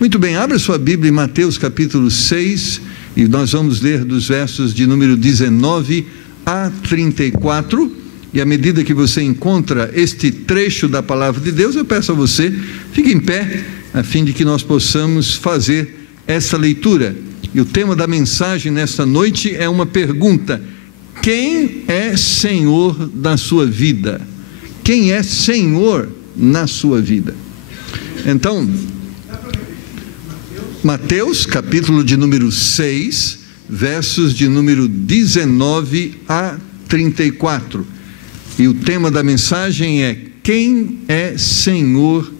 Muito bem, abra sua Bíblia em Mateus capítulo 6, e nós vamos ler dos versos de número 19 a 34, e à medida que você encontra este trecho da palavra de Deus, eu peço a você, fique em pé, a fim de que nós possamos fazer essa leitura. E o tema da mensagem nesta noite é uma pergunta: quem é Senhor da sua vida? Quem é Senhor na sua vida? Então, Mateus, capítulo de número 6, versos de número 19 a 34. E o tema da mensagem é: quem é Senhor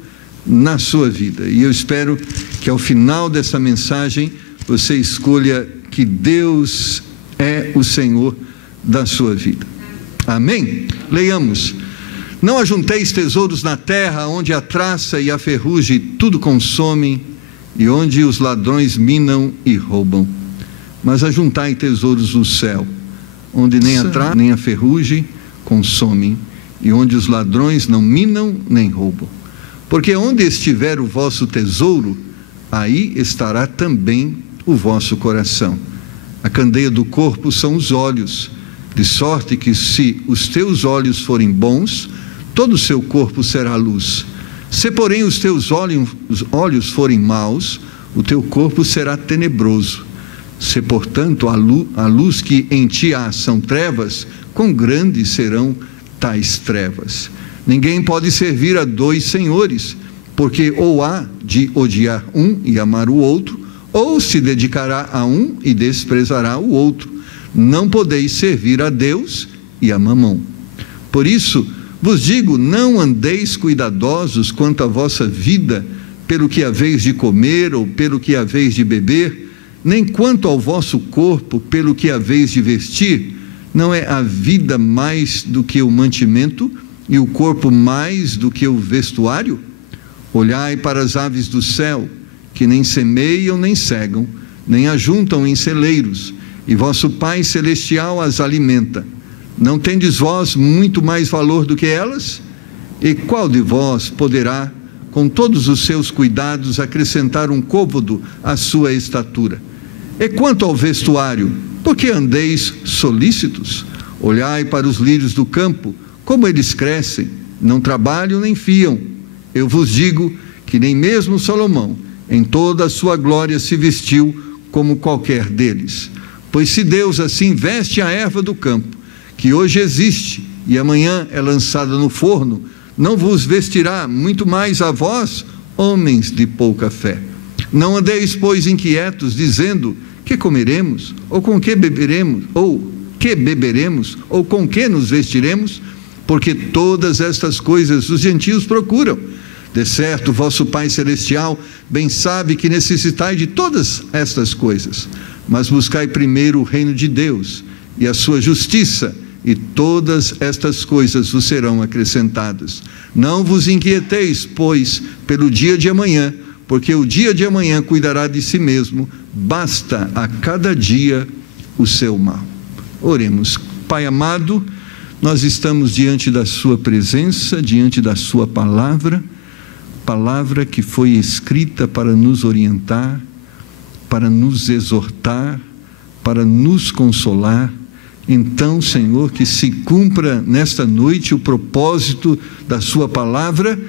na sua vida? E eu espero que ao final dessa mensagem você escolha que Deus é o Senhor da sua vida. Amém? Leiamos: não ajunteis tesouros na terra, onde a traça e a ferrugem tudo consomem, e onde os ladrões minam e roubam. Mas ajuntai tesouros no céu, onde nem a traça nem a ferrugem consomem, e onde os ladrões não minam nem roubam. Porque onde estiver o vosso tesouro, aí estará também o vosso coração. A candeia do corpo são os olhos, de sorte que se os teus olhos forem bons, todo o seu corpo será luz. Se porém os teus olhos forem maus, o teu corpo será tenebroso. Se portanto a luz que em ti há são trevas, quão grandes serão tais trevas? Ninguém pode servir a dois senhores, porque ou há de odiar um e amar o outro, ou se dedicará a um e desprezará o outro. Não podeis servir a Deus e a Mamão. Por isso vos digo, não andeis cuidadosos quanto à vossa vida, pelo que haveis de comer ou pelo que haveis de beber, nem quanto ao vosso corpo, pelo que haveis de vestir. Não é a vida mais do que o mantimento, e o corpo mais do que o vestuário? Olhai para as aves do céu, que nem semeiam nem cegam, nem ajuntam em celeiros, e vosso Pai Celestial as alimenta. Não tendes vós muito mais valor do que elas? E qual de vós poderá, com todos os seus cuidados, acrescentar um côvado à sua estatura? E quanto ao vestuário, por que andeis solícitos? Olhai para os lírios do campo, como eles crescem, não trabalham nem fiam. Eu vos digo que nem mesmo Salomão, em toda a sua glória, se vestiu como qualquer deles. Pois se Deus assim veste a erva do campo, que hoje existe e amanhã é lançada no forno, não vos vestirá muito mais a vós, homens de pouca fé? Não andeis, pois, inquietos, dizendo: que comeremos, ou com que beberemos, ou que beberemos, ou com que nos vestiremos? Porque todas estas coisas os gentios procuram. De certo, vosso Pai Celestial bem sabe que necessitais de todas estas coisas. Mas buscai primeiro o reino de Deus e a sua justiça, e todas estas coisas vos serão acrescentadas. Não vos inquieteis, pois, pelo dia de amanhã, porque o dia de amanhã cuidará de si mesmo, basta a cada dia o seu mal. Oremos. Pai amado, nós estamos diante da sua presença, diante da sua palavra, palavra que foi escrita para nos orientar, para nos exortar, para nos consolar. Então, Senhor, que se cumpra nesta noite o propósito da sua palavra,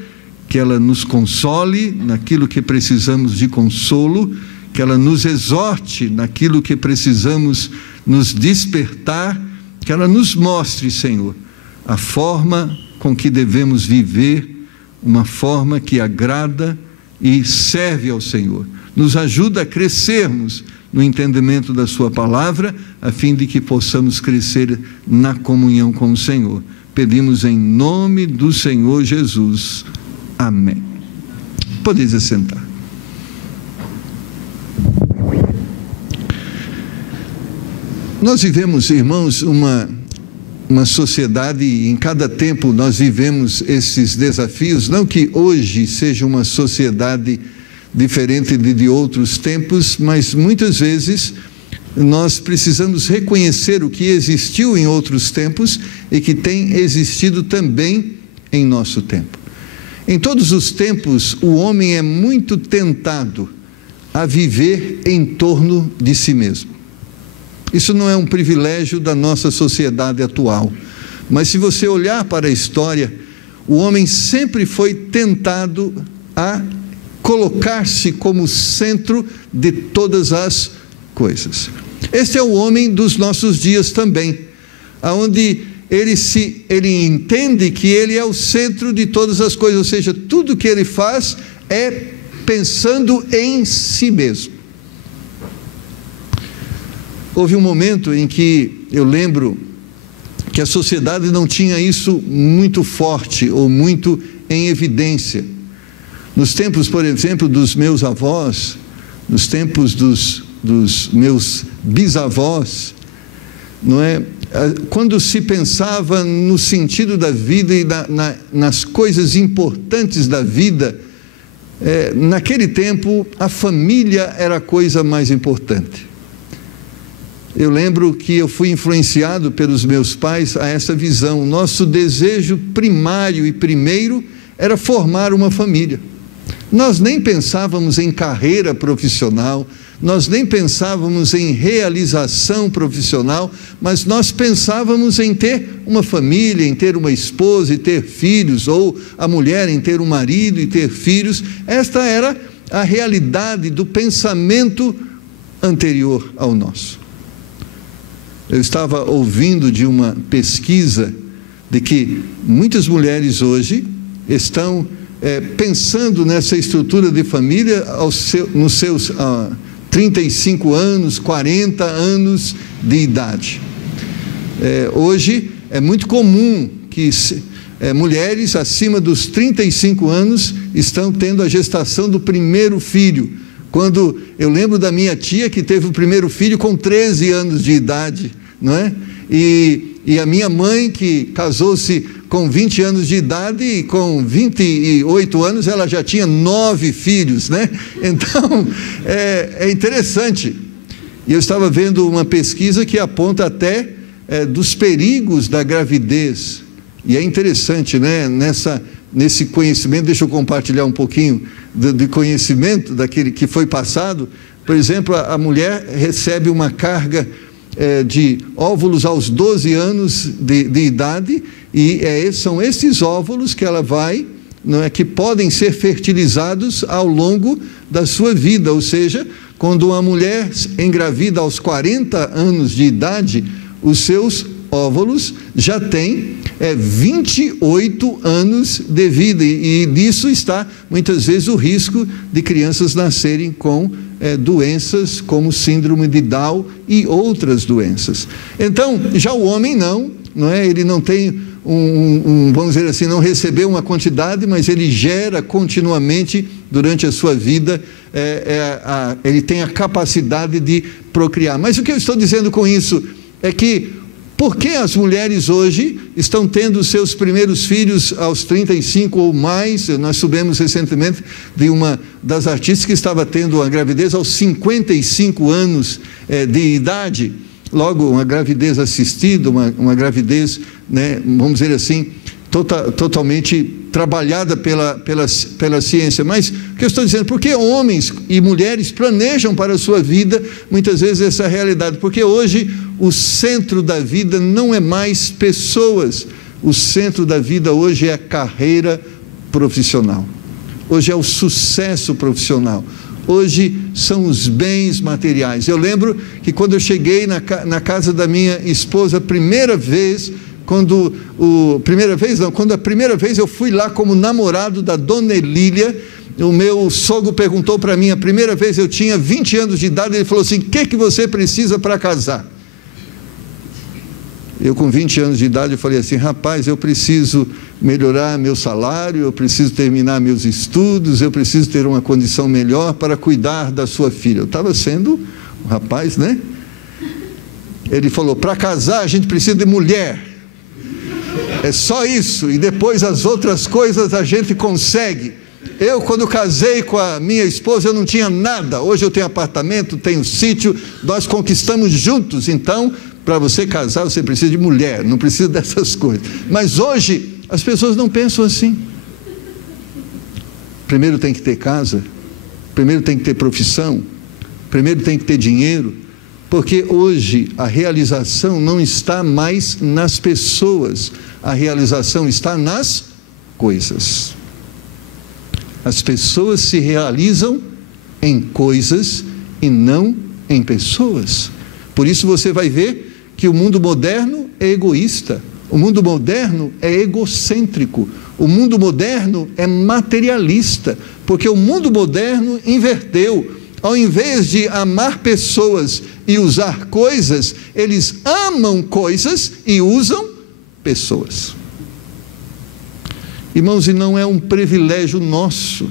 que ela nos console naquilo que precisamos de consolo, que ela nos exorte naquilo que precisamos nos despertar, que ela nos mostre, Senhor, a forma com que devemos viver, uma forma que agrada e serve ao Senhor. Nos ajuda a crescermos no entendimento da sua palavra, a fim de que possamos crescer na comunhão com o Senhor. Pedimos em nome do Senhor Jesus. Amém. Podeis assentar. Nós vivemos, irmãos, uma sociedade, e em cada tempo nós vivemos esses desafios, não que hoje seja uma sociedade diferente de outros tempos, mas muitas vezes nós precisamos reconhecer o que existiu em outros tempos e que tem existido também em nosso tempo. Em todos os tempos, o homem é muito tentado a viver em torno de si mesmo. Isso não é um privilégio da nossa sociedade atual, mas se você olhar para a história, o homem sempre foi tentado a colocar-se como centro de todas as coisas. Este é o homem dos nossos dias também, onde ele entende que ele é o centro de todas as coisas, ou seja, tudo que ele faz é pensando em si mesmo. Houve um momento em que eu lembro que a sociedade não tinha isso muito forte ou muito em evidência. Nos tempos, por exemplo, dos meus avós, nos tempos dos meus bisavós, não é? Quando se pensava no sentido da vida e nas coisas importantes da vida, naquele tempo a família era a coisa mais importante. Eu lembro que eu fui influenciado pelos meus pais a essa visão. Nosso desejo primário e primeiro era formar uma família. Nós nem pensávamos em carreira profissional, nós nem pensávamos em realização profissional, mas nós pensávamos em ter uma família, em ter uma esposa e ter filhos, ou a mulher em ter um marido e ter filhos. Esta era a realidade do pensamento anterior ao nosso. Eu estava ouvindo de uma pesquisa de que muitas mulheres hoje estão pensando nessa estrutura de família nos seus 35 anos, 40 anos de idade. Hoje é muito comum que mulheres acima dos 35 anos estão tendo a gestação do primeiro filho. Quando eu lembro da minha tia que teve o primeiro filho com 13 anos de idade, não é? E a minha mãe, que casou-se com 20 anos de idade, e com 28 anos ela já tinha 9 filhos, né? Então, é interessante. E eu estava vendo uma pesquisa que aponta até dos perigos da gravidez. E é interessante, né? Nesse conhecimento, deixa eu compartilhar um pouquinho de conhecimento daquele que foi passado. Por exemplo, a mulher recebe uma carga de óvulos aos 12 anos de idade, e são esses óvulos que ela vai, não é, que podem ser fertilizados ao longo da sua vida. Ou seja, quando uma mulher engravida aos 40 anos de idade, os seus óvulos já têm 28 anos de vida, e nisso está muitas vezes o risco de crianças nascerem com doenças como síndrome de Down e outras doenças. Então, já o homem não é? Ele não tem vamos dizer assim, não recebeu uma quantidade, mas ele gera continuamente durante a sua vida, ele tem a capacidade de procriar. Mas o que eu estou dizendo com isso é que, por que as mulheres hoje estão tendo seus primeiros filhos aos 35 ou mais? Nós soubemos recentemente de uma das artistas que estava tendo a gravidez aos 55 anos de idade. Logo, uma gravidez assistida, uma gravidez, né, vamos dizer assim, totalmente trabalhada pela ciência. Mas o que eu estou dizendo, por que homens e mulheres planejam para a sua vida muitas vezes essa realidade? Porque hoje o centro da vida não é mais pessoas, o centro da vida hoje é a carreira profissional, hoje é o sucesso profissional, hoje são os bens materiais. Eu lembro que quando eu cheguei na casa da minha esposa a primeira vez, quando a primeira vez eu fui lá como namorado da dona Elília, o meu sogro perguntou para mim, a primeira vez eu tinha 20 anos de idade, ele falou assim: o que você precisa para casar? Eu com 20 anos de idade, eu falei assim: rapaz, eu preciso melhorar meu salário, eu preciso terminar meus estudos, eu preciso ter uma condição melhor para cuidar da sua filha. Eu estava sendo um rapaz, né? Ele falou: para casar a gente precisa de mulher, é só isso, e depois as outras coisas a gente consegue. Eu, quando casei com a minha esposa, eu não tinha nada. Hoje eu tenho apartamento, tenho sítio, nós conquistamos juntos. Então, para você casar, você precisa de mulher, não precisa dessas coisas. Mas hoje, as pessoas não pensam assim. Primeiro tem que ter casa, primeiro tem que ter profissão, primeiro tem que ter dinheiro, porque hoje a realização não está mais nas pessoas, a realização está nas coisas. As pessoas se realizam em coisas e não em pessoas. Por isso você vai ver que o mundo moderno é egoísta, o mundo moderno é egocêntrico, o mundo moderno é materialista, porque o mundo moderno inverteu. Ao invés de amar pessoas e usar coisas, eles amam coisas e usam pessoas. Irmãos, e não é um privilégio nosso,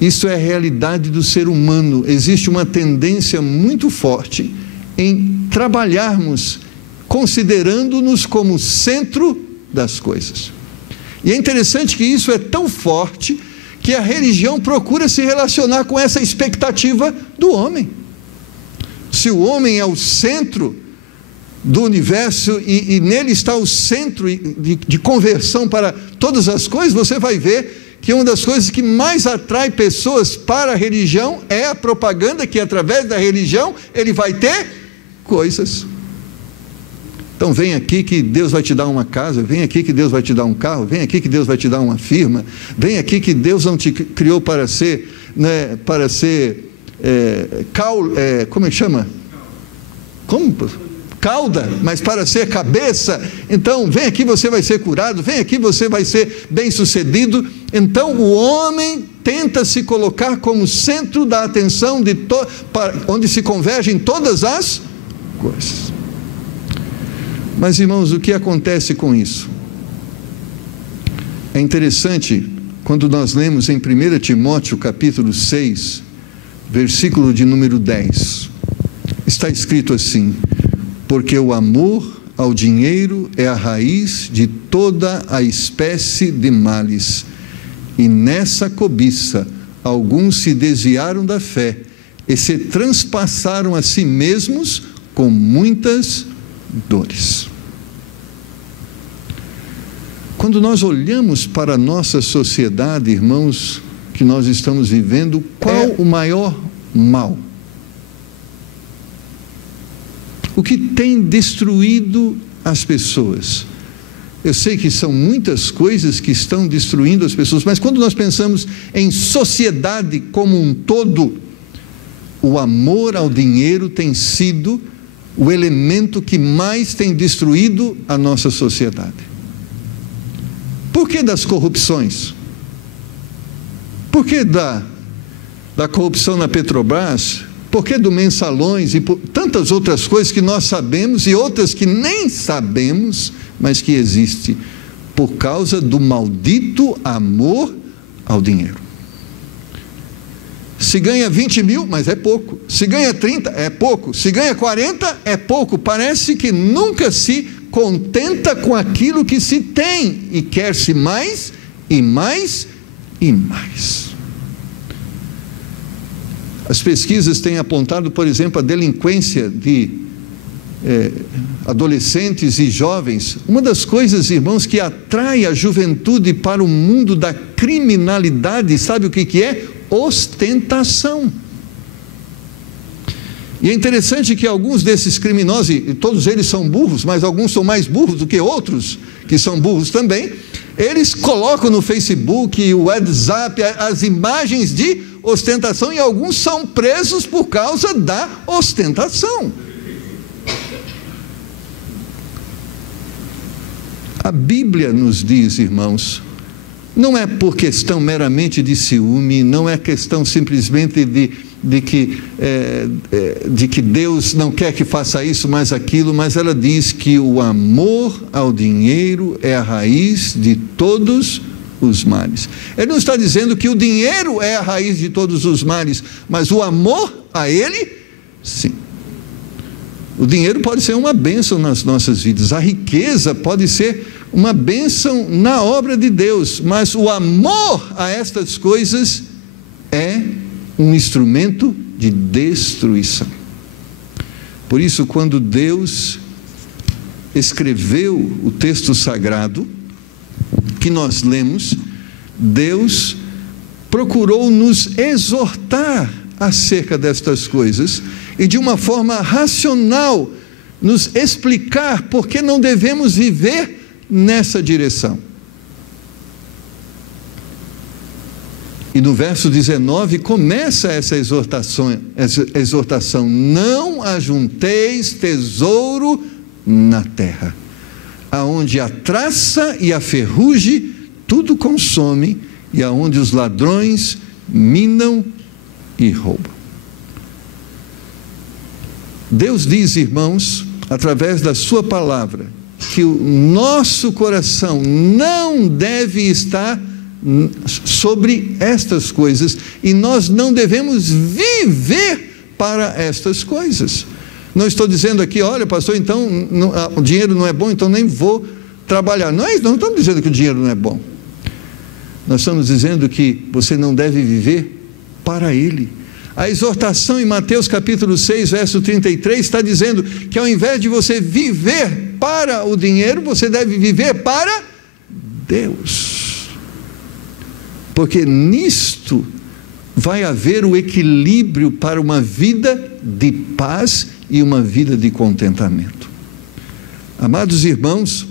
isso é a realidade do ser humano. Existe uma tendência muito forte em trabalharmos considerando-nos como centro das coisas. E é interessante que isso é tão forte que a religião procura se relacionar com essa expectativa do homem. Se o homem é o centro do universo e nele está o centro de conversão para todas as coisas, você vai ver que uma das coisas que mais atrai pessoas para a religião é a propaganda, que através da religião ele vai ter coisas. Então vem aqui que Deus vai te dar uma casa, vem aqui que Deus vai te dar um carro, vem aqui que Deus vai te dar uma firma, vem aqui que Deus não te criou para ser, né, para ser como é que chama? Como? Cauda, mas para ser cabeça. Então vem aqui, você vai ser curado, vem aqui, você vai ser bem sucedido. Então o homem tenta se colocar como centro da atenção onde se convergem todas as coisas. Mas irmãos, o que acontece com isso? É interessante quando nós lemos em 1 Timóteo capítulo 6, versículo de número 10, está escrito assim: porque o amor ao dinheiro é a raiz de toda a espécie de males, e nessa cobiça alguns se desviaram da fé e se transpassaram a si mesmos com muitas dores. Quando nós olhamos para a nossa sociedade, irmãos, que nós estamos vivendo, qual o maior mal? O que tem destruído as pessoas? Eu sei que são muitas coisas que estão destruindo as pessoas, mas quando nós pensamos em sociedade como um todo, o amor ao dinheiro tem sido o elemento que mais tem destruído a nossa sociedade. Por que das corrupções? Por que da corrupção na Petrobras? Por que do mensalões e por tantas outras coisas que nós sabemos e outras que nem sabemos, mas que existem? Por causa do maldito amor ao dinheiro. Se ganha 20 mil, mas é pouco. Se ganha 30, é pouco. Se ganha 40, é pouco. Parece que nunca se contenta com aquilo que se tem e quer-se mais e mais e mais. As pesquisas têm apontado, por exemplo, a delinquência de adolescentes e jovens. Uma das coisas, irmãos, que atrai a juventude para o mundo da criminalidade, sabe o que é? Ostentação. E é interessante que alguns desses criminosos, e todos eles são burros, mas alguns são mais burros do que outros, que são burros também, eles colocam no Facebook, o WhatsApp, as imagens de ostentação, e alguns são presos por causa da ostentação. A Bíblia nos diz, irmãos, não é por questão meramente de ciúme, não é questão simplesmente de que Deus não quer que faça isso, mais aquilo, mas ela diz que o amor ao dinheiro é a raiz de todos os males. Ele não está dizendo que o dinheiro é a raiz de todos os males, mas o amor a ele, sim. O dinheiro pode ser uma bênção nas nossas vidas, a riqueza pode ser uma bênção na obra de Deus, mas o amor a estas coisas é um instrumento de destruição. Por isso, quando Deus escreveu o texto sagrado que nós lemos, Deus procurou nos exortar acerca destas coisas e de uma forma racional nos explicar por que não devemos viver nessa direção. E no verso 19 começa essa exortação: não ajunteis tesouro na terra, aonde a traça e a ferrugem tudo consome, e aonde os ladrões minam e roubam. Deus diz, irmãos, através da sua palavra, que o nosso coração não deve estar sobre estas coisas, e nós não devemos viver para estas coisas. Não estou dizendo aqui, olha pastor, então o dinheiro não é bom, então nem vou trabalhar. Não estamos dizendo que o dinheiro não é bom. Nós estamos dizendo que você não deve viver para ele. A exortação em Mateus capítulo 6, verso 33, está dizendo que ao invés de você viver para o dinheiro, você deve viver para Deus. Porque nisto vai haver o equilíbrio para uma vida de paz e uma vida de contentamento. Amados irmãos,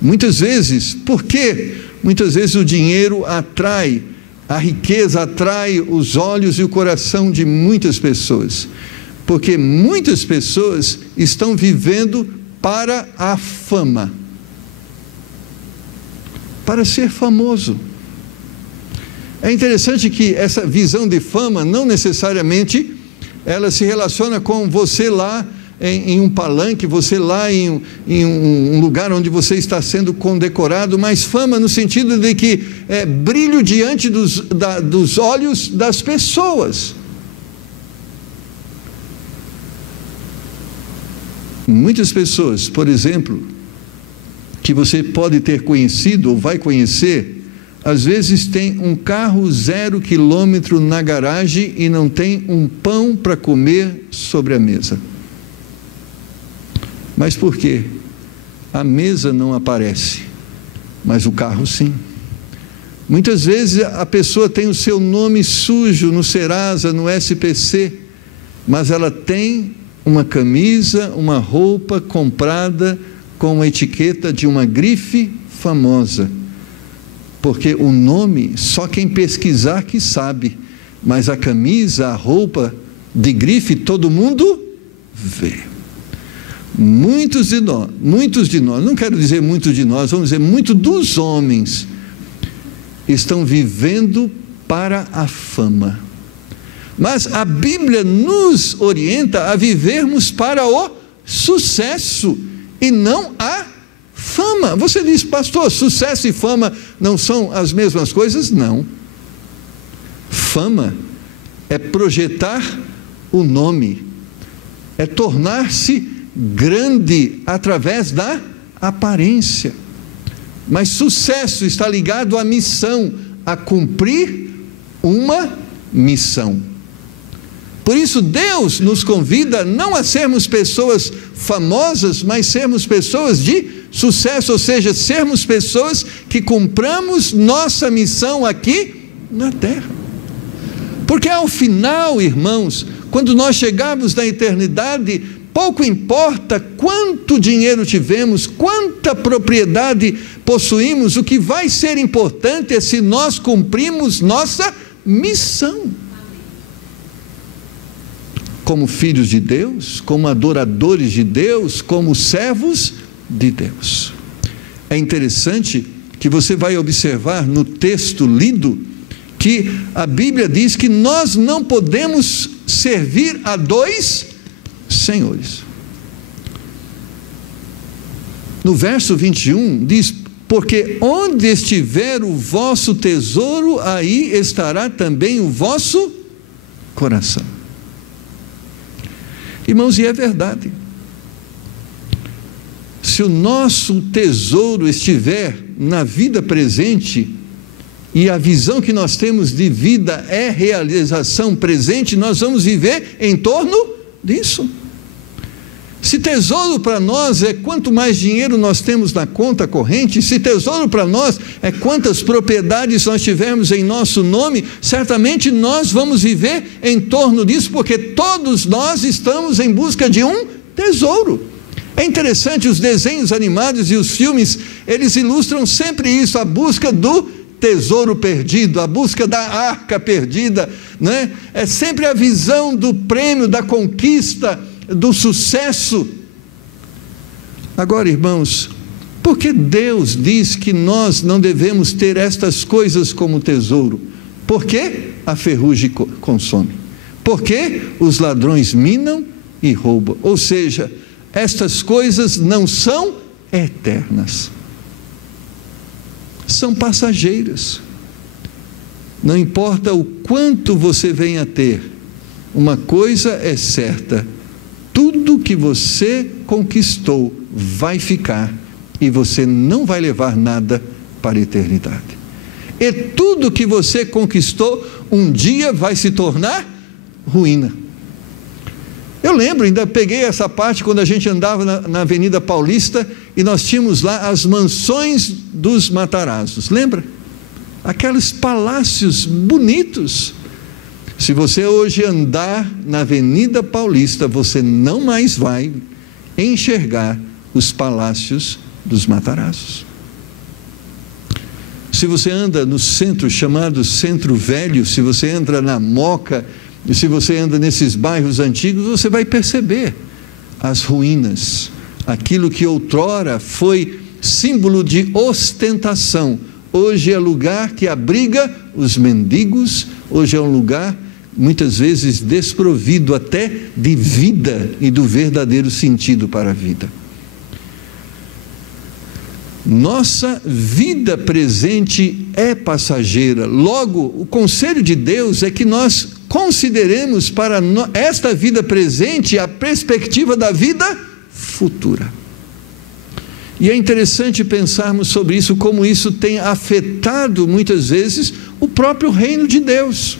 muitas vezes, por que muitas vezes o dinheiro atrai, a riqueza atrai os olhos e o coração de muitas pessoas? Porque muitas pessoas estão vivendo para a fama, para ser famoso. É interessante que essa visão de fama não necessariamente ela se relaciona com você lá em um palanque, você lá em um lugar onde você está sendo condecorado, mas fama no sentido de que é brilho diante dos olhos das pessoas. Muitas pessoas, por exemplo, que você pode ter conhecido ou vai conhecer, às vezes tem um carro 0 quilômetro na garagem e não tem um pão para comer sobre a mesa. Mas por quê? A mesa não aparece, mas o carro sim. Muitas vezes a pessoa tem o seu nome sujo no Serasa, no SPC, mas ela tem uma camisa, uma roupa comprada com a etiqueta de uma grife famosa. Porque o nome, só quem pesquisar que sabe, mas a camisa, a roupa de grife, todo mundo vê. Muitos de nós, não quero dizer muitos de nós, vamos dizer muitos dos homens, estão vivendo para a fama. Mas a Bíblia nos orienta a vivermos para o sucesso e não a fama. Você diz, pastor, sucesso e fama não são as mesmas coisas? Não. Fama é projetar o nome, é tornar-se grande através da aparência. Mas sucesso está ligado à missão, a cumprir uma missão. Por isso Deus nos convida não a sermos pessoas famosas, mas sermos pessoas de sucesso, ou seja, sermos pessoas que cumpramos nossa missão aqui na terra. Porque ao final, irmãos, quando nós chegarmos na eternidade, pouco importa quanto dinheiro tivemos, quanta propriedade possuímos, o que vai ser importante é se nós cumprimos nossa missão. Como filhos de Deus, como adoradores de Deus, como servos de Deus. É interessante que você vai observar no texto lido que a Bíblia diz que nós não podemos servir a dois senhores. No verso 21 diz: porque onde estiver o vosso tesouro, aí estará também o vosso coração. Irmãos, e é verdade. Se o nosso tesouro estiver na vida presente, e a visão que nós temos de vida é realização presente, nós vamos viver em torno disso. Se tesouro para nós é quanto mais dinheiro nós temos na conta corrente, se tesouro para nós é quantas propriedades nós tivermos em nosso nome, certamente nós vamos viver em torno disso, porque todos nós estamos em busca de um tesouro. É interessante, os desenhos animados e os filmes, eles ilustram sempre isso, a busca do tesouro perdido, a busca da arca perdida, né? É sempre a visão do prêmio, da conquista, do sucesso. Agora, irmãos, por que Deus diz que nós não devemos ter estas coisas como tesouro? Porque a ferrugem consome, porque os ladrões minam e roubam, ou seja, estas coisas não são eternas, são passageiras. Não importa o quanto você venha a ter, uma coisa é certa: tudo que você conquistou vai ficar, e você não vai levar nada para a eternidade. E tudo que você conquistou um dia vai se tornar ruína. Eu lembro, ainda peguei essa parte quando a gente andava na Avenida Paulista e nós tínhamos lá as mansões dos Matarazos, lembra? Aqueles palácios bonitos. Se você hoje andar na Avenida Paulista, você não mais vai enxergar os palácios dos Matarazos. Se você anda no centro chamado Centro Velho, se você entra na Moca, e se você anda nesses bairros antigos, você vai perceber as ruínas. Aquilo que outrora foi símbolo de ostentação, hoje é lugar que abriga os mendigos, hoje é um lugar muitas vezes desprovido até de vida e do verdadeiro sentido para a vida. Nossa vida presente é passageira. Logo, o conselho de Deus é que nós consideremos para esta vida presente a perspectiva da vida futura. E é interessante pensarmos sobre isso, como isso tem afetado muitas vezes o próprio reino de Deus.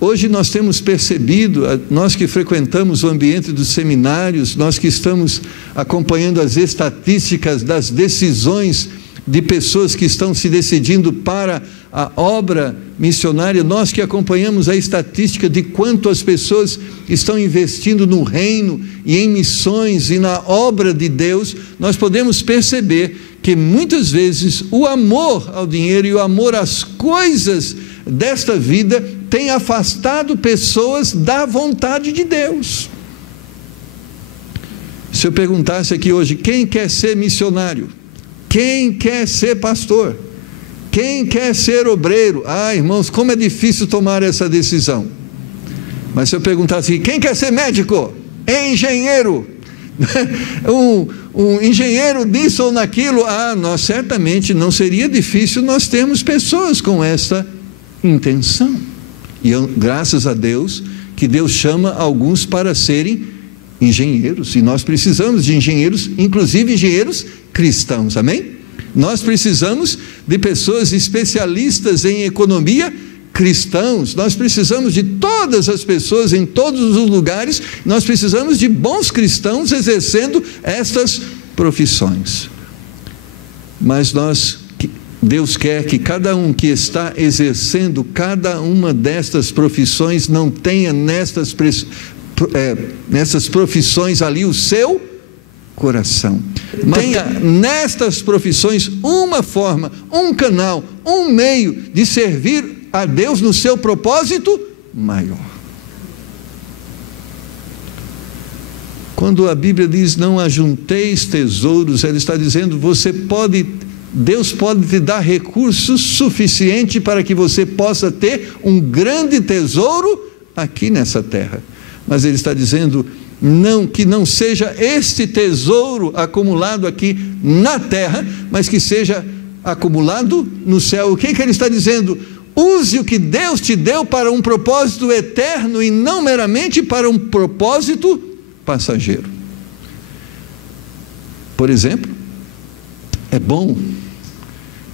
Hoje nós temos percebido, nós que frequentamos o ambiente dos seminários, nós que estamos acompanhando as estatísticas das decisões de pessoas que estão se decidindo para a obra missionária, nós que acompanhamos a estatística de quanto as pessoas estão investindo no reino e em missões e na obra de Deus, nós podemos perceber que muitas vezes o amor ao dinheiro e o amor às coisas desta vida tem afastado pessoas da vontade de Deus. Se eu perguntasse aqui hoje, quem quer ser missionário? Quem quer ser pastor? Quem quer ser obreiro? Ah, irmãos, como é difícil tomar essa decisão. Mas se eu perguntasse, quem quer ser médico? Engenheiro? um engenheiro disso ou naquilo? Ah, nós certamente não seria difícil nós termos pessoas com essa intenção. E graças a Deus, que Deus chama alguns para serem engenheiros, e nós precisamos de engenheiros, inclusive engenheiros cristãos, amém? Nós precisamos de pessoas especialistas em economia, cristãos, nós precisamos de todas as pessoas em todos os lugares, nós precisamos de bons cristãos exercendo estas profissões. Mas Deus quer que cada um que está exercendo cada uma destas profissões não tenha nessas profissões ali o seu coração. Tenha nestas profissões uma forma, um canal, um meio de servir a Deus no seu propósito maior. Quando a Bíblia diz não ajunteis tesouros, ela está dizendo Deus pode te dar recursos suficientes para que você possa ter um grande tesouro aqui nessa terra. Mas ele está dizendo, que não seja este tesouro acumulado aqui na terra, mas que seja acumulado no céu. O que ele está dizendo? Use o que Deus te deu para um propósito eterno e não meramente para um propósito passageiro. Por exemplo, é bom,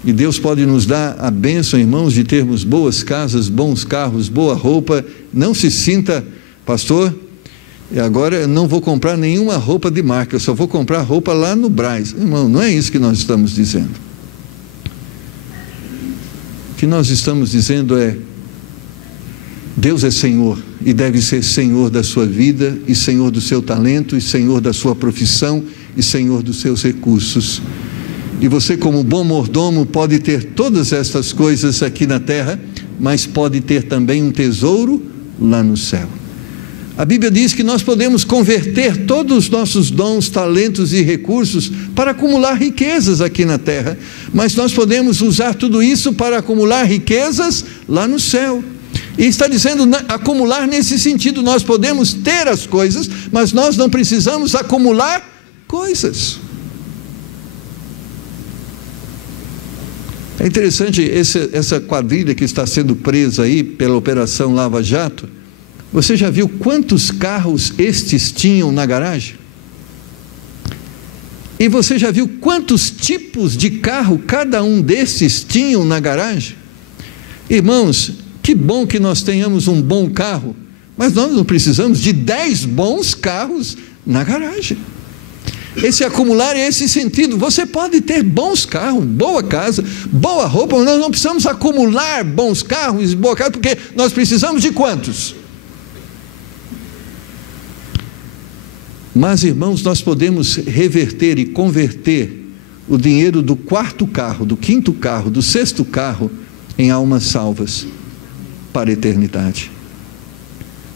e Deus pode nos dar a bênção, irmãos, de termos boas casas, bons carros, boa roupa. Não se sinta, pastor, E agora eu não vou comprar nenhuma roupa de marca, eu só vou comprar roupa lá no Brás. Irmão, não é isso que nós estamos dizendo. O que nós estamos dizendo é: Deus é Senhor e deve ser Senhor da sua vida, e Senhor do seu talento, e Senhor da sua profissão, e Senhor dos seus recursos. E você, como bom mordomo, pode ter todas estas coisas aqui na terra, mas pode ter também um tesouro lá no céu. A Bíblia diz que nós podemos converter todos os nossos dons, talentos e recursos para acumular riquezas aqui na terra, mas nós podemos usar tudo isso para acumular riquezas lá no céu. E está dizendo acumular nesse sentido: nós podemos ter as coisas, mas nós não precisamos acumular coisas. É interessante essa quadrilha que está sendo presa aí pela Operação Lava Jato. Você já viu quantos carros estes tinham na garagem? E você já viu quantos tipos de carro cada um desses tinham na garagem? Irmãos, que bom que nós tenhamos um bom carro, mas nós não precisamos de 10 bons carros na garagem. Esse acumular é esse sentido. Você pode ter bons carros, boa casa, boa roupa, mas nós não precisamos acumular bons carros, boa casa, porque nós precisamos de quantos? Mas, irmãos, nós podemos reverter e converter o dinheiro do 4º carro, do 5º carro, do 6º carro em almas salvas para a eternidade.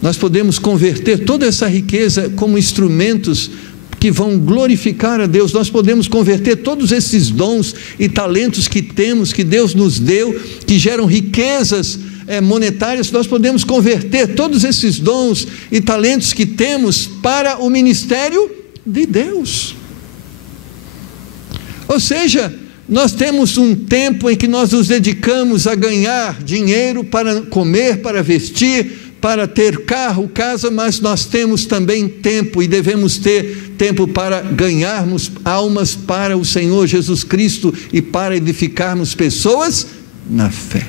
Nós podemos converter toda essa riqueza como instrumentos que vão glorificar a Deus. Nós podemos converter todos esses dons e talentos que temos, que Deus nos deu, que geram riquezas monetárias. Nós podemos converter todos esses dons e talentos que temos para o ministério de Deus. Ou seja, nós temos um tempo em que nós nos dedicamos a ganhar dinheiro para comer, para vestir, para ter carro, casa, mas nós temos também tempo e devemos ter tempo para ganharmos almas para o Senhor Jesus Cristo e para edificarmos pessoas na fé.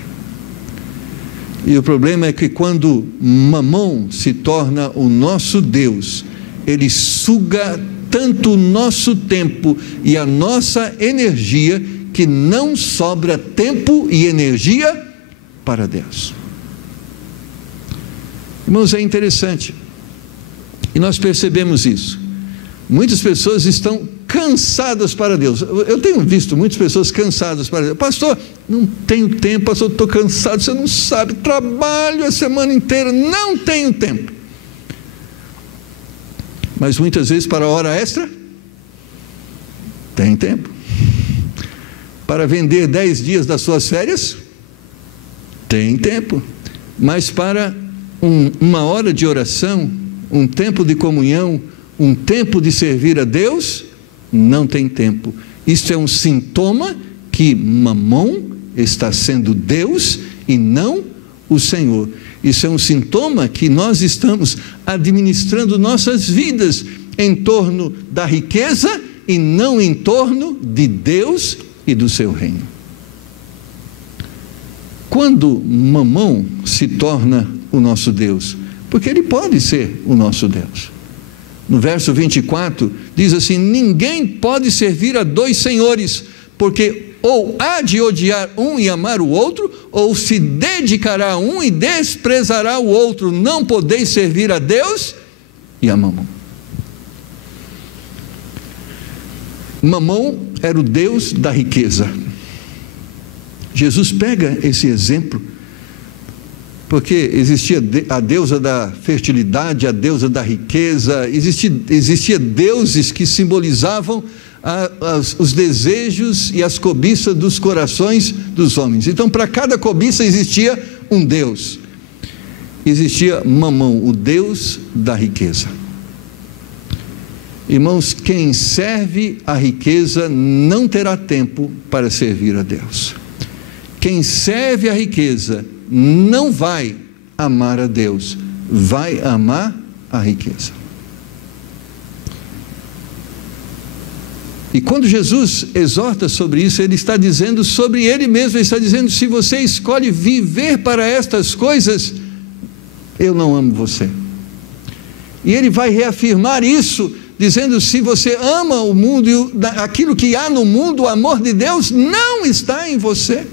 E o problema é que quando Mamon se torna o nosso Deus, ele suga tanto o nosso tempo e a nossa energia, que não sobra tempo e energia para Deus. Irmãos, é interessante, e nós percebemos isso. Muitas pessoas estão cansadas para Deus. Eu tenho visto muitas pessoas cansadas para Deus. Pastor, não tenho tempo, pastor, estou cansado, você não sabe, trabalho a semana inteira, não tenho tempo. Mas muitas vezes para a hora extra, tem tempo. Para vender 10 dias das suas férias, tem tempo. Mas para uma hora de oração, um tempo de comunhão, um tempo de servir a Deus, não tem tempo. Isso é um sintoma que Mamon está sendo Deus e não o Senhor. Isso é um sintoma que nós estamos administrando nossas vidas em torno da riqueza e não em torno de Deus e do seu reino. Quando Mamon se torna o nosso Deus? Porque ele pode ser o nosso Deus. No verso 24, diz assim: ninguém pode servir a 2 senhores, porque ou há de odiar um e amar o outro, ou se dedicará a um e desprezará o outro. Não podeis servir a Deus e a Mamon. Mamon era o Deus da riqueza. Jesus pega esse exemplo, porque existia a deusa da fertilidade, a deusa da riqueza, existia deuses que simbolizavam os desejos e as cobiças dos corações dos homens. Então, para cada cobiça existia um Deus. Existia Mamon, o Deus da riqueza. Irmãos, quem serve a riqueza não terá tempo para servir a Deus. Quem serve a riqueza não vai amar a Deus, vai amar a riqueza. E quando Jesus exorta sobre isso, ele está dizendo sobre ele mesmo, ele está dizendo: se você escolhe viver para estas coisas, eu não amo você. E ele vai reafirmar isso, dizendo: se você ama o mundo e aquilo que há no mundo, o amor de Deus não está em você.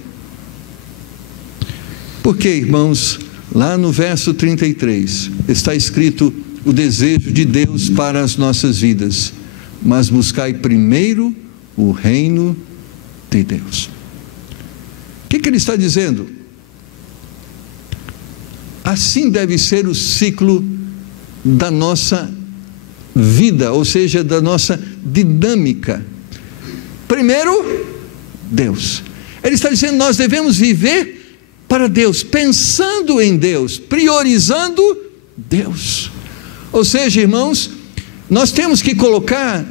Porque, irmãos, lá no verso 33, está escrito o desejo de Deus para as nossas vidas: mas buscai primeiro o reino de Deus. O que ele está dizendo? Assim deve ser o ciclo da nossa vida, ou seja, da nossa dinâmica. Primeiro, Deus. Ele está dizendo: nós devemos viver para Deus, pensando em Deus, priorizando Deus. Ou seja, irmãos, nós temos que colocar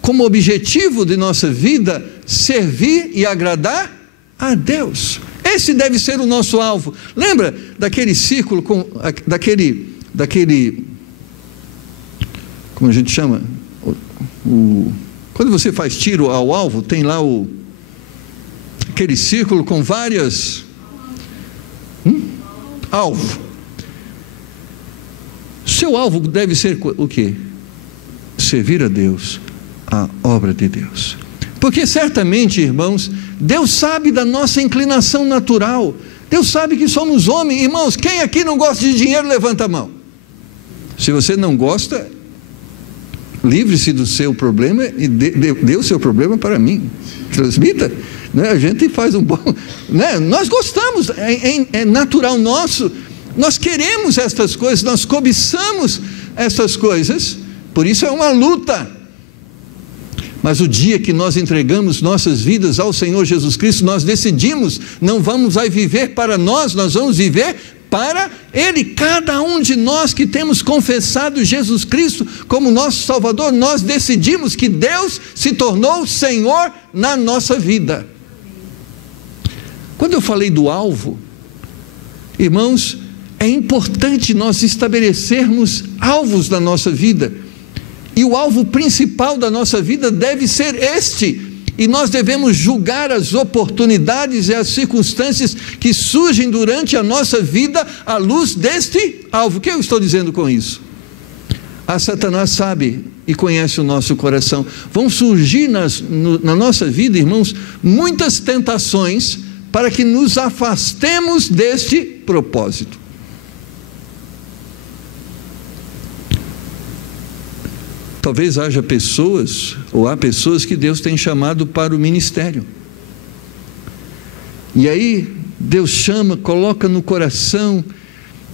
como objetivo de nossa vida servir e agradar a Deus. Esse deve ser o nosso alvo. Lembra daquele círculo, daquele como a gente chama? Quando você faz tiro ao alvo, tem lá aquele círculo com várias alvo. Seu alvo deve ser o quê? Servir a Deus, a obra de Deus. Porque certamente, irmãos, Deus sabe da nossa inclinação natural. Deus sabe que somos homens. Irmãos, quem aqui não gosta de dinheiro, levanta a mão. Se você não gosta, livre-se do seu problema e dê o seu problema para mim. Transmita, né? A gente faz um bom, né? Nós gostamos, é natural nosso. Nós queremos estas coisas, nós cobiçamos essas coisas. Por isso é uma luta. Mas o dia que nós entregamos nossas vidas ao Senhor Jesus Cristo, nós decidimos: não vamos aí viver para nós, nós vamos viver para Ele. Cada um de nós que temos confessado Jesus Cristo como nosso Salvador, nós decidimos que Deus se tornou Senhor na nossa vida. Quando eu falei do alvo, irmãos, é importante nós estabelecermos alvos na nossa vida. E o alvo principal da nossa vida deve ser este. E nós devemos julgar as oportunidades e as circunstâncias que surgem durante a nossa vida à luz deste alvo. O que eu estou dizendo com isso? A Satanás sabe e conhece o nosso coração. Vão surgir na nossa vida, irmãos, muitas tentações para que nos afastemos deste propósito. Talvez haja pessoas, ou há pessoas que Deus tem chamado para o ministério. E aí Deus chama, coloca no coração,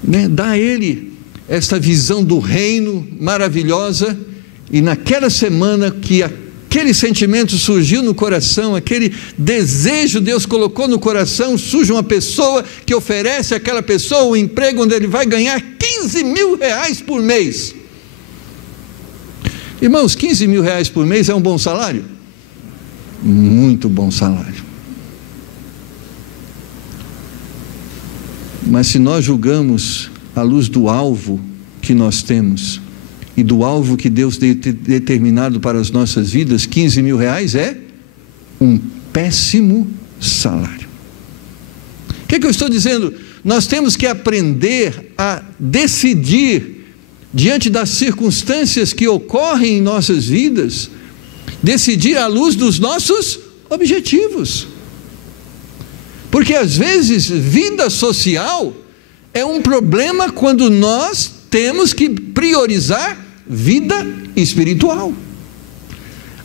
né, dá a ele esta visão do reino maravilhosa, e naquela semana que aquele sentimento surgiu no coração, aquele desejo Deus colocou no coração, surge uma pessoa que oferece àquela pessoa um emprego onde ele vai ganhar 15 mil reais por mês. Irmãos, 15 mil reais por mês é um bom salário? Muito bom salário. Mas se nós julgamos à luz do alvo que nós temos, e do alvo que Deus tem determinado para as nossas vidas, 15 mil reais é um péssimo salário. O que eu estou dizendo? Nós temos que aprender a decidir, diante das circunstâncias que ocorrem em nossas vidas, decidir à luz dos nossos objetivos. Porque às vezes vida social é um problema quando nós temos que priorizar vida espiritual.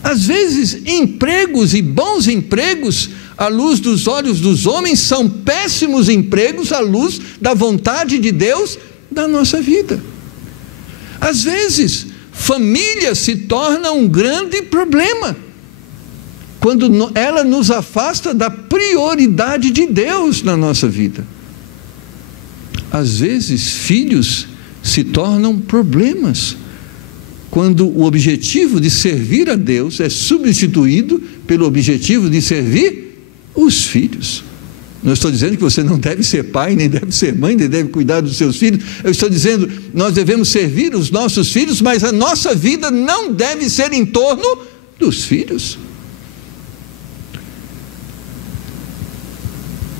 Às vezes empregos e bons empregos à luz dos olhos dos homens são péssimos empregos à luz da vontade de Deus na nossa vida. Às vezes, família se torna um grande problema, quando ela nos afasta da prioridade de Deus na nossa vida. Às vezes, filhos se tornam problemas, quando o objetivo de servir a Deus é substituído pelo objetivo de servir os filhos. Não estou dizendo que você não deve ser pai, nem deve ser mãe, nem deve cuidar dos seus filhos. Eu estou dizendo, nós devemos servir os nossos filhos, mas a nossa vida não deve ser em torno dos filhos.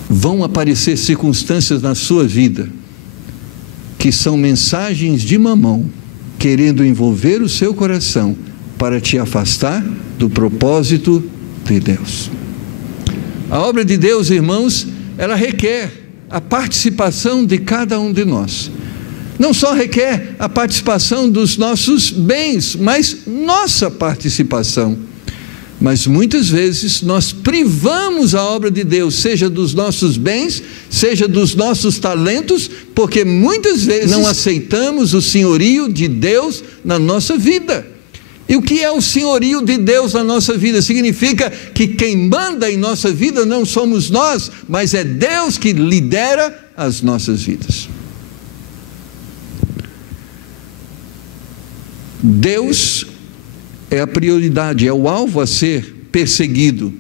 Vão aparecer circunstâncias na sua vida, que são mensagens de mamão, querendo envolver o seu coração para te afastar do propósito de Deus. A obra de Deus, irmãos, ela requer a participação de cada um de nós. Não só requer a participação dos nossos bens, mas nossa participação. Mas muitas vezes nós privamos a obra de Deus, seja dos nossos bens, seja dos nossos talentos, porque muitas vezes não aceitamos o senhorio de Deus na nossa vida. E o que é o senhorio de Deus na nossa vida? Significa que quem manda em nossa vida não somos nós, mas é Deus que lidera as nossas vidas. Deus é a prioridade, é o alvo a ser perseguido,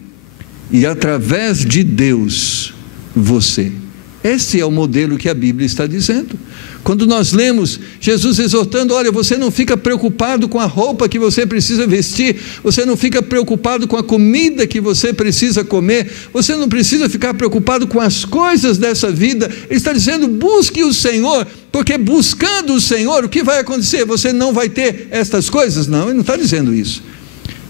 e através de Deus, você. Esse é o modelo que a Bíblia está dizendo. Quando nós lemos Jesus exortando, olha, você não fica preocupado com a roupa que você precisa vestir, você não fica preocupado com a comida que você precisa comer, você não precisa ficar preocupado com as coisas dessa vida. Ele está dizendo, busque o Senhor, porque buscando o Senhor, o que vai acontecer? Você não vai ter estas coisas? Não, ele não está dizendo isso.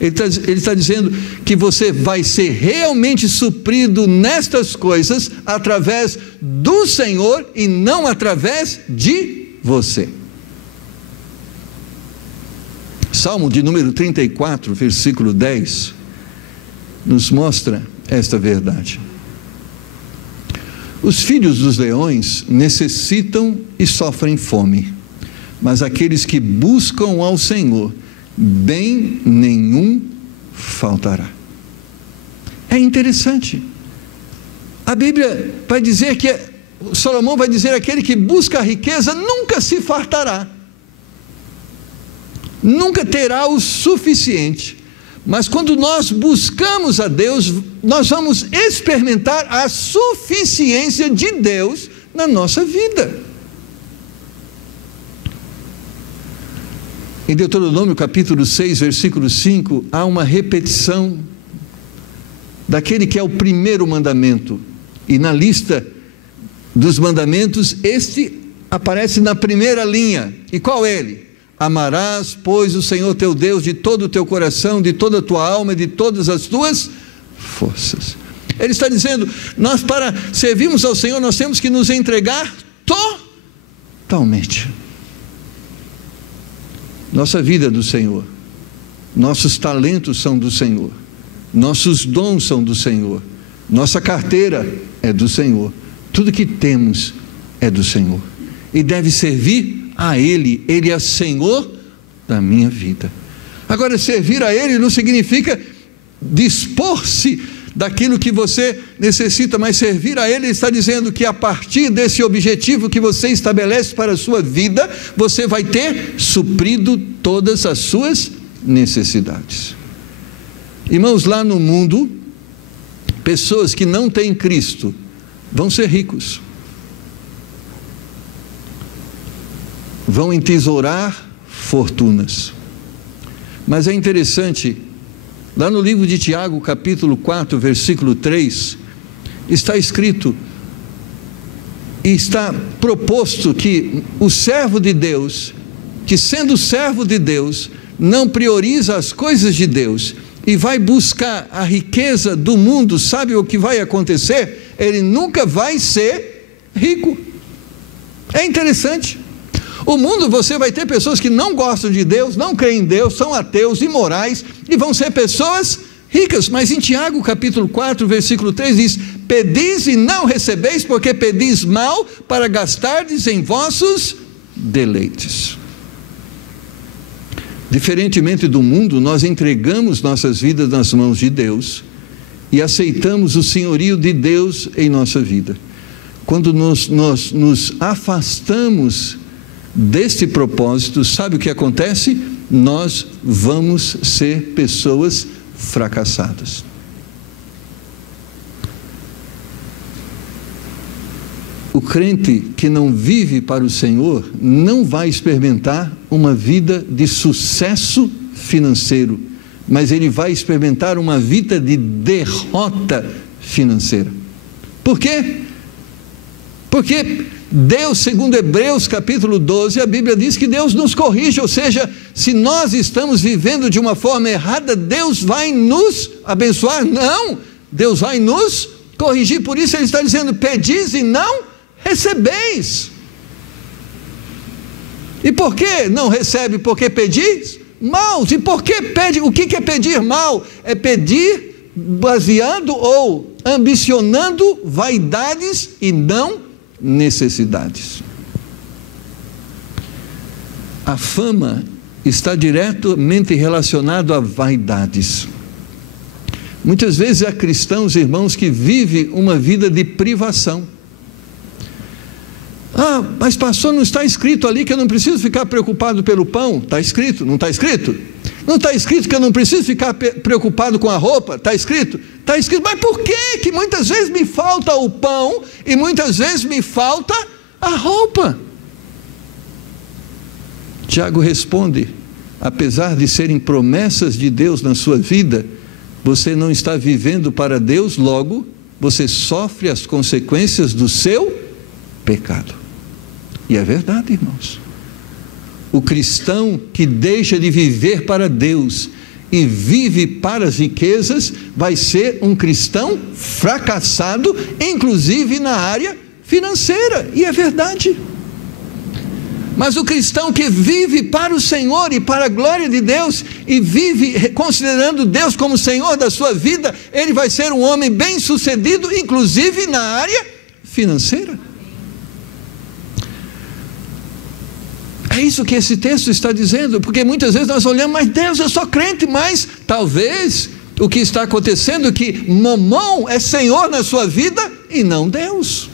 Ele está dizendo que você vai ser realmente suprido nestas coisas através do Senhor e não através de você. Salmo de número 34, versículo 10, nos mostra esta verdade. Os filhos dos leões necessitam e sofrem fome, mas aqueles que buscam ao Senhor, bem nenhum faltará. É interessante. A Bíblia vai dizer que, Salomão vai dizer, aquele que busca a riqueza nunca se fartará, nunca terá o suficiente. Mas quando nós buscamos a Deus, nós vamos experimentar a suficiência de Deus na nossa vida. Em Deuteronômio capítulo 6, versículo 5, há uma repetição daquele que é o primeiro mandamento. E na lista dos mandamentos, este aparece na primeira linha. E qual é ele? Amarás, pois, o Senhor teu Deus de todo o teu coração, de toda a tua alma e de todas as tuas forças. Ele está dizendo, nós para servirmos ao Senhor, nós temos que nos entregar totalmente. Nossa vida é do Senhor, nossos talentos são do Senhor, nossos dons são do Senhor, nossa carteira é do Senhor, tudo que temos é do Senhor, e deve servir a Ele. Ele é Senhor da minha vida. Agora, servir a Ele não significa dispor-se daquilo que você necessita, mas servir a Ele está dizendo que a partir desse objetivo que você estabelece para a sua vida, você vai ter suprido todas as suas necessidades. Irmãos, lá no mundo, pessoas que não têm Cristo vão ser ricos, vão entesourar fortunas. Mas é interessante, lá no livro de Tiago, capítulo 4, versículo 3, está escrito, e está proposto que o servo de Deus, que sendo servo de Deus, não prioriza as coisas de Deus, e vai buscar a riqueza do mundo, sabe o que vai acontecer? Ele nunca vai ser rico. É interessante. O mundo, você vai ter pessoas que não gostam de Deus, não creem em Deus, são ateus, imorais, e vão ser pessoas ricas. Mas em Tiago capítulo 4, versículo 3 diz, pedis e não recebeis, porque pedis mal, para gastardes em vossos deleites. Diferentemente do mundo, nós entregamos nossas vidas nas mãos de Deus, e aceitamos o senhorio de Deus em nossa vida. Quando nós nos afastamos deste propósito, sabe o que acontece? Nós vamos ser pessoas fracassadas. O crente que não vive para o Senhor não vai experimentar uma vida de sucesso financeiro, mas ele vai experimentar uma vida de derrota financeira. Por quê? Porque Deus, segundo Hebreus capítulo 12, a Bíblia diz que Deus nos corrige, ou seja, se nós estamos vivendo de uma forma errada, Deus vai nos abençoar? Não, Deus vai nos corrigir. Por isso ele está dizendo: pedis e não recebeis. E por que não recebe? Porque pedis mal. E por que pede? O que é pedir mal? É pedir baseando ou ambicionando vaidades e não necessidades. A fama está diretamente relacionado a vaidades. Muitas vezes há cristãos, irmãos, que vivem uma vida de privação. Ah, mas pastor, não está escrito ali que eu não preciso ficar preocupado pelo pão? Está escrito, não está escrito? Não está escrito que eu não preciso ficar preocupado com a roupa? Está escrito? Está escrito. Mas por que muitas vezes me falta o pão e muitas vezes me falta a roupa? Tiago responde: apesar de serem promessas de Deus na sua vida, você não está vivendo para Deus, logo você sofre as consequências do seu pecado. E é verdade, irmãos. O cristão que deixa de viver para Deus e vive para as riquezas vai ser um cristão fracassado, inclusive na área financeira. E é verdade. Mas o cristão que vive para o Senhor e para a glória de Deus, e vive considerando Deus como Senhor da sua vida, ele vai ser um homem bem sucedido, inclusive na área financeira. É isso que esse texto está dizendo, porque muitas vezes nós olhamos: mas Deus, eu sou crente, mas talvez o que está acontecendo é que Mamon é Senhor na sua vida e não Deus.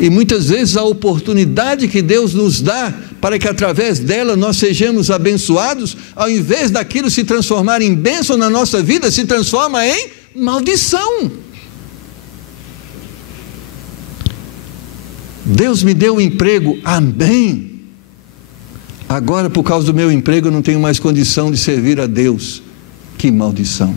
E muitas vezes a oportunidade que Deus nos dá para que através dela nós sejamos abençoados, ao invés daquilo se transformar em bênção na nossa vida, se transforma em maldição. Deus me deu um emprego, amém. Agora, por causa do meu emprego, eu não tenho mais condição de servir a Deus. Que maldição.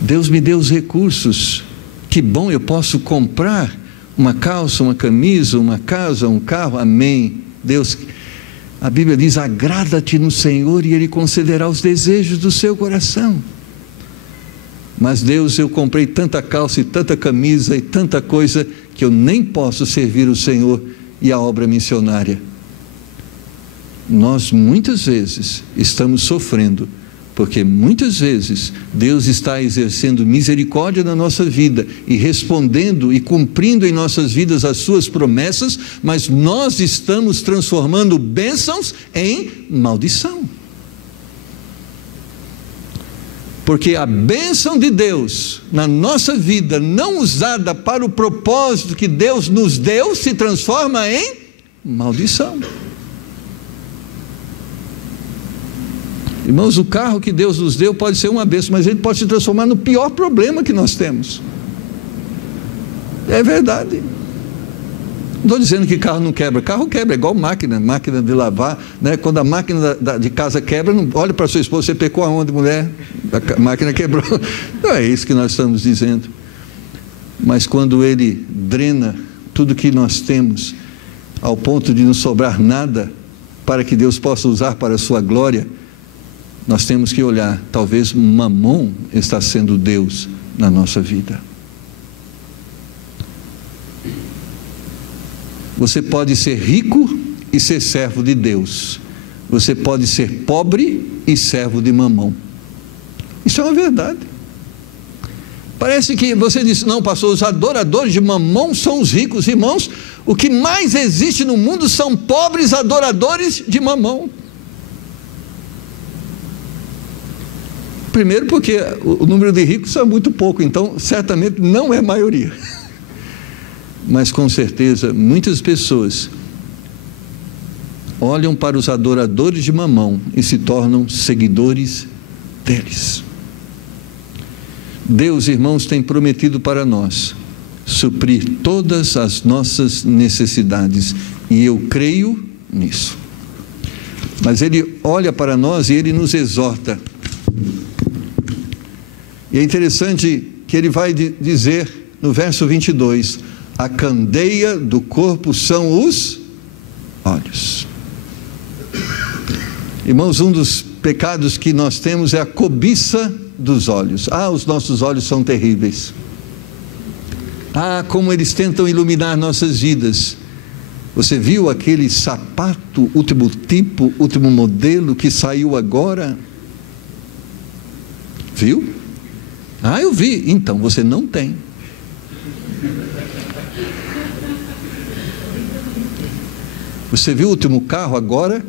Deus me deu os recursos, que bom, eu posso comprar uma calça, uma camisa, uma casa, um carro, amém. Deus, a Bíblia diz: agrada-te no Senhor e Ele concederá os desejos do seu coração. Mas Deus, eu comprei tanta calça e tanta camisa e tanta coisa que eu nem posso servir o Senhor e a obra missionária. Nós muitas vezes estamos sofrendo, porque muitas vezes Deus está exercendo misericórdia na nossa vida e respondendo e cumprindo em nossas vidas as suas promessas, mas nós estamos transformando bênçãos em maldição. Porque a bênção de Deus na nossa vida, não usada para o propósito que Deus nos deu, se transforma em maldição. Irmãos, o carro que Deus nos deu pode ser uma bênção, mas ele pode se transformar no pior problema que nós temos. É verdade. Não estou dizendo que carro não quebra. Carro quebra, é igual máquina de lavar, né? Quando a máquina de casa quebra, não olha para sua esposa: você pecou aonde, mulher? A máquina quebrou. Não é isso que nós estamos dizendo. Mas quando ele drena tudo que nós temos, ao ponto de não sobrar nada para que Deus possa usar para a sua glória, nós temos que olhar: talvez Mamon está sendo Deus na nossa vida. Você pode ser rico e ser servo de Deus. Você pode ser pobre e servo de Mamon. Isso é uma verdade. Parece que você diz: não, pastor, os adoradores de Mamon são os ricos. Irmãos, o que mais existe no mundo são pobres adoradores de Mamon. Primeiro porque o número de ricos é muito pouco, então certamente não é a maioria. Mas com certeza muitas pessoas olham para os adoradores de Mamon e se tornam seguidores deles. Deus, irmãos, tem prometido para nós suprir todas as nossas necessidades, e eu creio nisso. Mas Ele olha para nós e Ele nos exorta. E é interessante que ele vai dizer no verso 22, a candeia do corpo são os olhos. Irmãos, um dos pecados que nós temos é a cobiça dos olhos. Os nossos olhos são terríveis. Como eles tentam iluminar nossas vidas. Você viu aquele sapato, último tipo, último modelo que saiu agora? Viu? Eu vi. Então, você não tem. Você viu o último carro agora?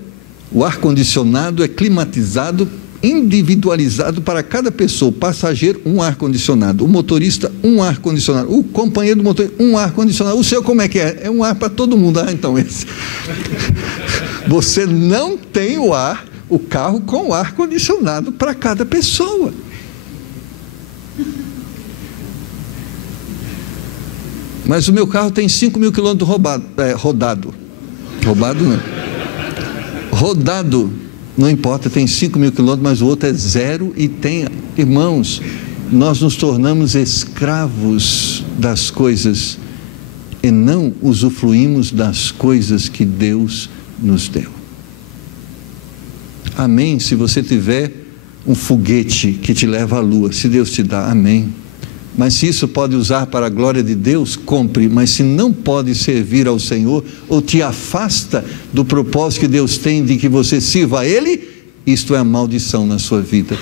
O ar-condicionado é climatizado, individualizado para cada pessoa. O passageiro, um ar-condicionado. O motorista, um ar-condicionado. O companheiro do motor, um ar-condicionado. O seu como é que é? É um ar para todo mundo. Então esse. Você não tem o carro com o ar-condicionado para cada pessoa. Mas o meu carro tem 5.000 quilômetros rodado. Roubado não. Rodado, não importa, tem 5.000 quilômetros, mas o outro é 0 e tem... Irmãos, nós nos tornamos escravos das coisas e não usufruímos das coisas que Deus nos deu. Amém? Se você tiver um foguete que te leva à lua, se Deus te dá, amém. Mas se isso pode usar para a glória de Deus, compre. Mas se não pode servir ao Senhor, ou te afasta do propósito que Deus tem de que você sirva a Ele, isto é a maldição na sua vida.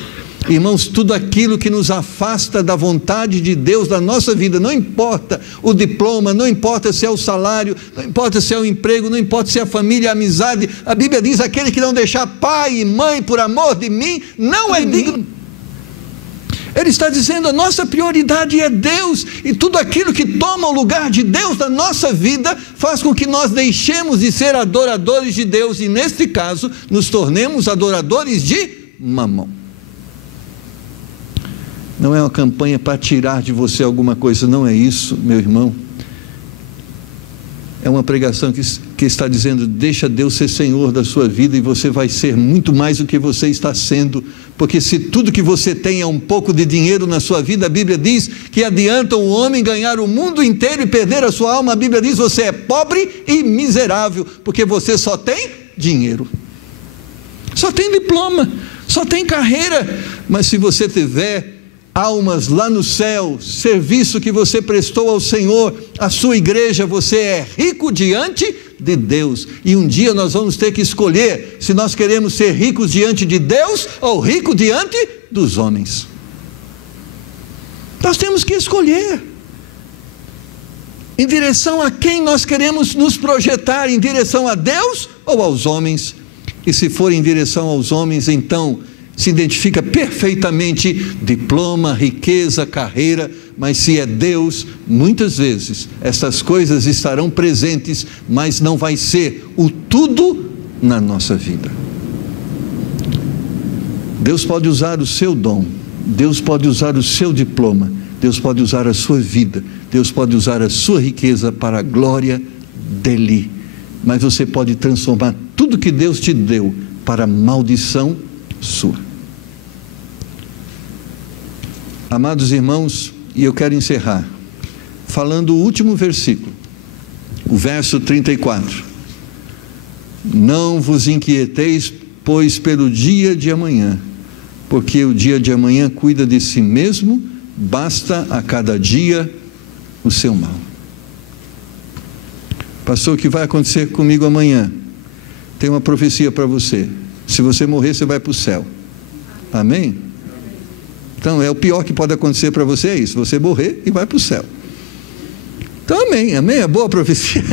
Irmãos, tudo aquilo que nos afasta da vontade de Deus na nossa vida, não importa o diploma, não importa se é o salário, não importa se é o emprego, não importa se é a família, a amizade, a Bíblia diz, aquele que não deixar pai e mãe por amor de mim, não é digno. Ele está dizendo, a nossa prioridade é Deus, e tudo aquilo que toma o lugar de Deus na nossa vida, faz com que nós deixemos de ser adoradores de Deus, e neste caso, nos tornemos adoradores de Mamon. Não é uma campanha para tirar de você alguma coisa, não é isso, meu irmão. É uma pregação que está dizendo, deixa Deus ser Senhor da sua vida, e você vai ser muito mais do que você está sendo, porque se tudo que você tem é um pouco de dinheiro na sua vida, a Bíblia diz que adianta o homem ganhar o mundo inteiro e perder a sua alma. A Bíblia diz, você é pobre e miserável, porque você só tem dinheiro, só tem diploma, só tem carreira, mas se você tiver almas lá no céu, serviço que você prestou ao Senhor, a sua igreja, você é rico diante de Deus, e um dia nós vamos ter que escolher, se nós queremos ser ricos diante de Deus, ou ricos diante dos homens. Nós temos que escolher, em direção a quem nós queremos nos projetar, em direção a Deus ou aos homens, e se for em direção aos homens, então, se identifica perfeitamente diploma, riqueza, carreira, mas se é Deus, muitas vezes essas coisas estarão presentes, mas não vai ser o tudo na nossa vida. Deus pode usar o seu dom, Deus pode usar o seu diploma, Deus pode usar a sua vida, Deus pode usar a sua riqueza para a glória dEle, mas você pode transformar tudo que Deus te deu para a maldição sua. Amados irmãos, e eu quero encerrar falando o último versículo, o verso 34. Não vos inquieteis, pois, pelo dia de amanhã, porque o dia de amanhã cuida de si mesmo, basta a cada dia o seu mal. Pastor, o que vai acontecer comigo amanhã? Tem uma profecia para você. Se você morrer, você vai para o céu. Amém? Então, é o pior que pode acontecer para você, é isso, você morrer e vai para o céu. Então, amém, amém, é boa profecia.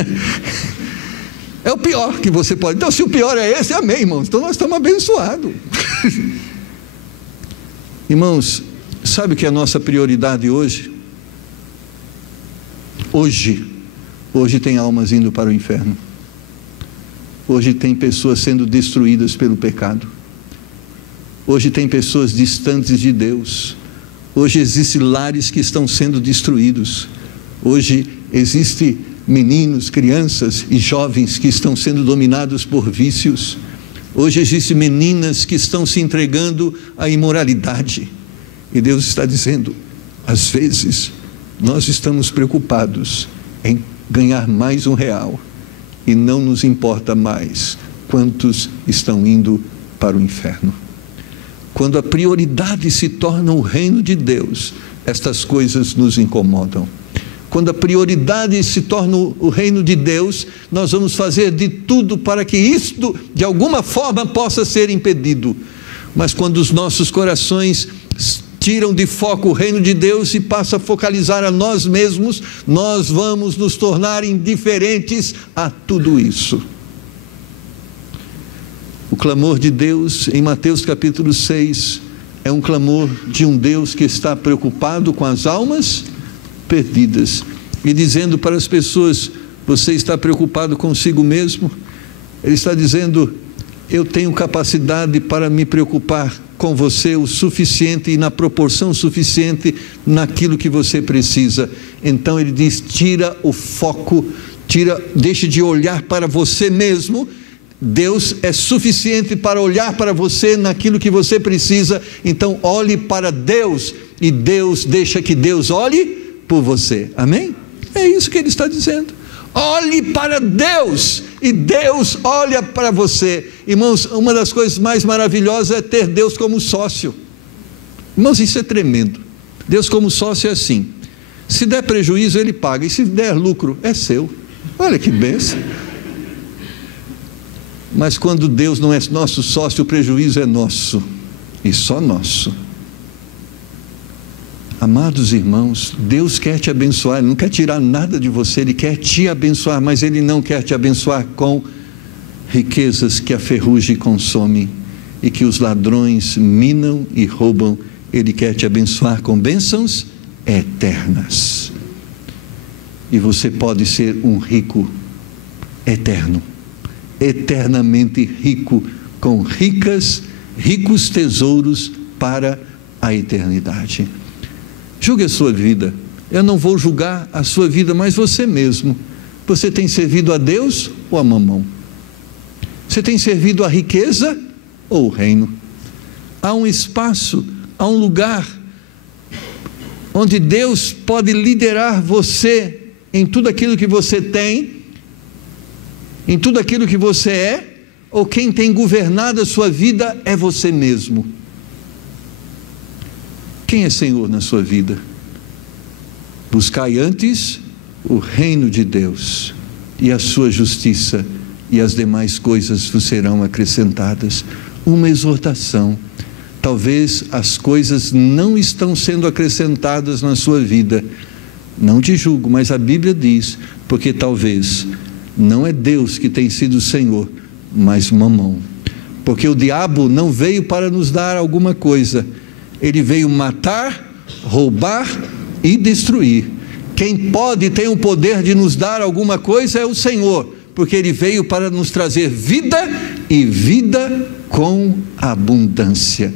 É o pior que você pode. Então, se o pior é esse, amém, irmãos. Então, nós estamos abençoados. Irmãos, sabe o que é a nossa prioridade hoje? Hoje tem almas indo para o inferno. Hoje tem pessoas sendo destruídas pelo pecado. Hoje tem pessoas distantes de Deus. Hoje existem lares que estão sendo destruídos. Hoje existem meninos, crianças e jovens que estão sendo dominados por vícios. Hoje existem meninas que estão se entregando à imoralidade. E Deus está dizendo, Às vezes, nós estamos preocupados em ganhar mais R$1 e não nos importa mais quantos estão indo para o inferno. Quando a prioridade se torna o reino de Deus, estas coisas nos incomodam. Quando a prioridade se torna o reino de Deus, nós vamos fazer de tudo para que isto, de alguma forma, possa ser impedido. Mas quando os nossos corações tiram de foco o reino de Deus e passam a focalizar a nós mesmos, nós vamos nos tornar indiferentes a tudo isso. O clamor de Deus em Mateus capítulo 6 é um clamor de um Deus que está preocupado com as almas perdidas e dizendo para as pessoas: você está preocupado consigo mesmo? Ele está dizendo: eu tenho capacidade para me preocupar com você o suficiente e na proporção suficiente naquilo que você precisa. Então ele diz: tira o foco, deixe de olhar para você mesmo. Deus é suficiente para olhar para você naquilo que você precisa. Então olhe para Deus e deixa que Deus olhe por você. Amém? É isso que ele está dizendo. Olhe para Deus e Deus olha para você. Irmãos, uma das coisas mais maravilhosas é ter Deus como sócio. Irmãos, isso é tremendo. Deus como sócio é assim: se der prejuízo ele paga, e se der lucro é seu. Olha que bênção. Mas quando Deus não é nosso sócio, o prejuízo é nosso, e só nosso. Amados irmãos, Deus quer te abençoar, Ele não quer tirar nada de você, Ele quer te abençoar, mas Ele não quer te abençoar com riquezas que a ferrugem consome e que os ladrões minam e roubam. Ele quer te abençoar com bênçãos eternas. E você pode ser um rico eterno, eternamente rico, com ricos tesouros para a eternidade. Julgue a sua vida. Eu não vou julgar a sua vida, mas você mesmo. Você tem servido a Deus ou a mamão? Você tem servido a riqueza ou o reino? Há um espaço, há um lugar onde Deus pode liderar você em tudo aquilo que você tem, em tudo aquilo que você é, ou quem tem governado a sua vida é você mesmo? Quem é Senhor na sua vida? Buscai antes o reino de Deus e a sua justiça, e as demais coisas vos serão acrescentadas. Uma exortação. Talvez as coisas não estão sendo acrescentadas na sua vida. Não te julgo, mas a Bíblia diz, porque talvez não é Deus que tem sido o Senhor, mas mamão. Porque o diabo não veio para nos dar alguma coisa. Ele veio matar, roubar e destruir. Quem pode e tem o poder de nos dar alguma coisa é o Senhor, porque Ele veio para nos trazer vida e vida com abundância.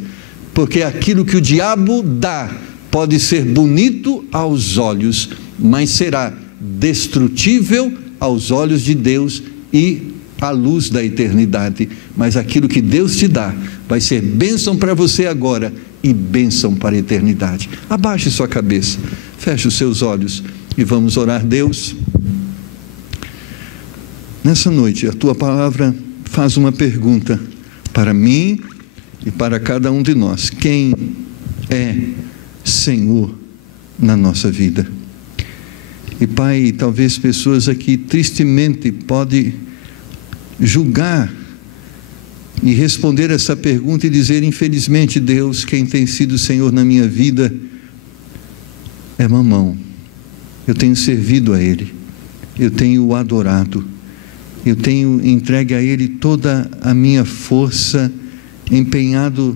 Porque aquilo que o diabo dá pode ser bonito aos olhos, mas será destrutível aos olhos de Deus e à luz da eternidade. Mas aquilo que Deus te dá vai ser bênção para você agora e bênção para a eternidade. Abaixe sua cabeça, feche os seus olhos e vamos orar. Deus, nessa noite a Tua palavra faz uma pergunta para mim e para cada um de nós: quem é Senhor na nossa vida? E Pai, talvez pessoas aqui tristemente podem julgar e responder essa pergunta e dizer: infelizmente, Deus, quem tem sido Senhor na minha vida é mamão. Eu tenho servido a Ele, eu tenho o adorado, eu tenho entregue a Ele toda a minha força, empenhado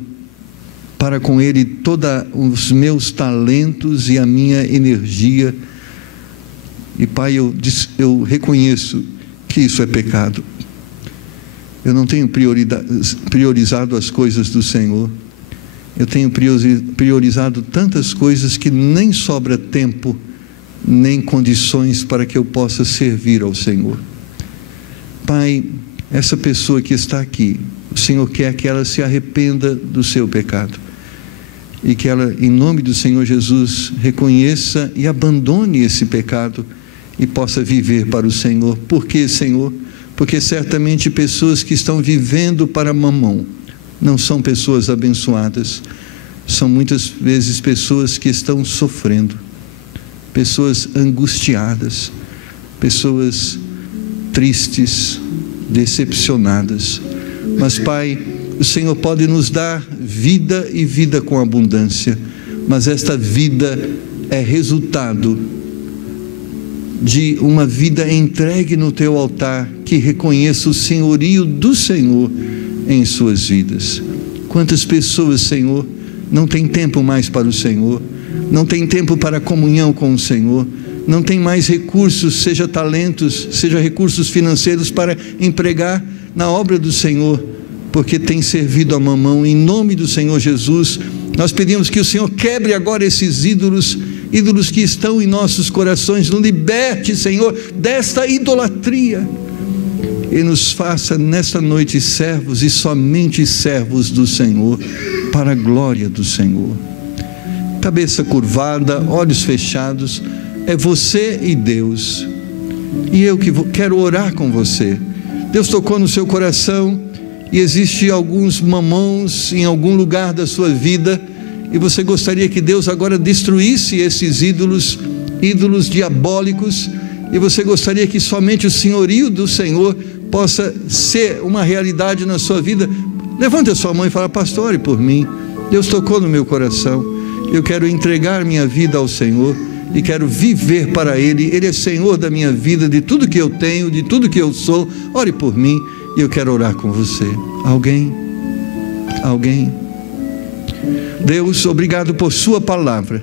para com Ele todos os meus talentos e a minha energia. E Pai, eu reconheço que isso é pecado. Eu não tenho priorizado as coisas do Senhor. Eu tenho priorizado tantas coisas que nem sobra tempo, nem condições para que eu possa servir ao Senhor. Pai, essa pessoa que está aqui, o Senhor quer que ela se arrependa do seu pecado. e que ela, em nome do Senhor Jesus, reconheça e abandone esse pecado e possa viver para o Senhor. Por quê, Senhor? Porque certamente pessoas que estão vivendo para mamão não são pessoas abençoadas, são muitas vezes pessoas que estão sofrendo, pessoas angustiadas, pessoas tristes, decepcionadas. Mas, Pai, o Senhor pode nos dar vida e vida com abundância, mas esta vida é resultado de uma vida entregue no Teu altar, que reconheça o senhorio do Senhor em suas vidas. Quantas pessoas, Senhor, não têm tempo mais para o Senhor, não têm tempo para a comunhão com o Senhor, não tem mais recursos, seja talentos, seja recursos financeiros para empregar na obra do Senhor, porque tem servido a mamão. Em nome do Senhor Jesus, nós pedimos que o Senhor quebre agora esses ídolos que estão em nossos corações, nos liberte, Senhor, desta idolatria, e nos faça nesta noite servos e somente servos do Senhor, para a glória do Senhor. Cabeça curvada, olhos fechados, é você e Deus, e eu que quero orar com você. Deus tocou no seu coração, e existe alguns mamões em algum lugar da sua vida, e você gostaria que Deus agora destruísse esses ídolos diabólicos, e você gostaria que somente o senhorio do Senhor possa ser uma realidade na sua vida. Levante a sua mão e fala: pastor, ore por mim, Deus tocou no meu coração, eu quero entregar minha vida ao Senhor, e quero viver para Ele. Ele é Senhor da minha vida, de tudo que eu tenho, de tudo que eu sou. Ore por mim, e eu quero orar com você. Alguém? Deus, obrigado por sua palavra,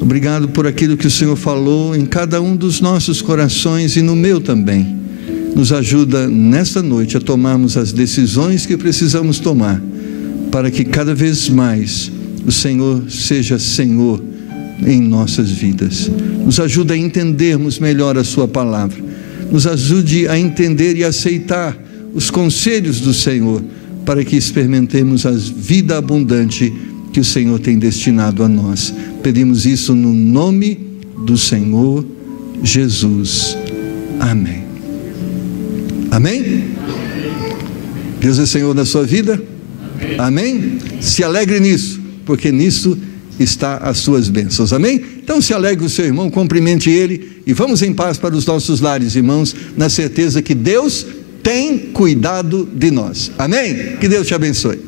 obrigado por aquilo que o Senhor falou em cada um dos nossos corações e no meu também. Nos ajuda nesta noite a tomarmos as decisões que precisamos tomar, para que cada vez mais o Senhor seja Senhor em nossas vidas. Nos ajuda a entendermos melhor a sua palavra, nos ajude a entender e aceitar os conselhos do Senhor, para que experimentemos a vida abundante que o Senhor tem destinado a nós. Pedimos isso no nome do Senhor Jesus. Amém. Amém? Deus é Senhor da sua vida? Amém? Se alegre nisso, porque nisso está as suas bênçãos. Amém? Então se alegre o seu irmão, cumprimente ele, e vamos em paz para os nossos lares, irmãos, na certeza que Deus tem cuidado de nós. Amém? Que Deus te abençoe.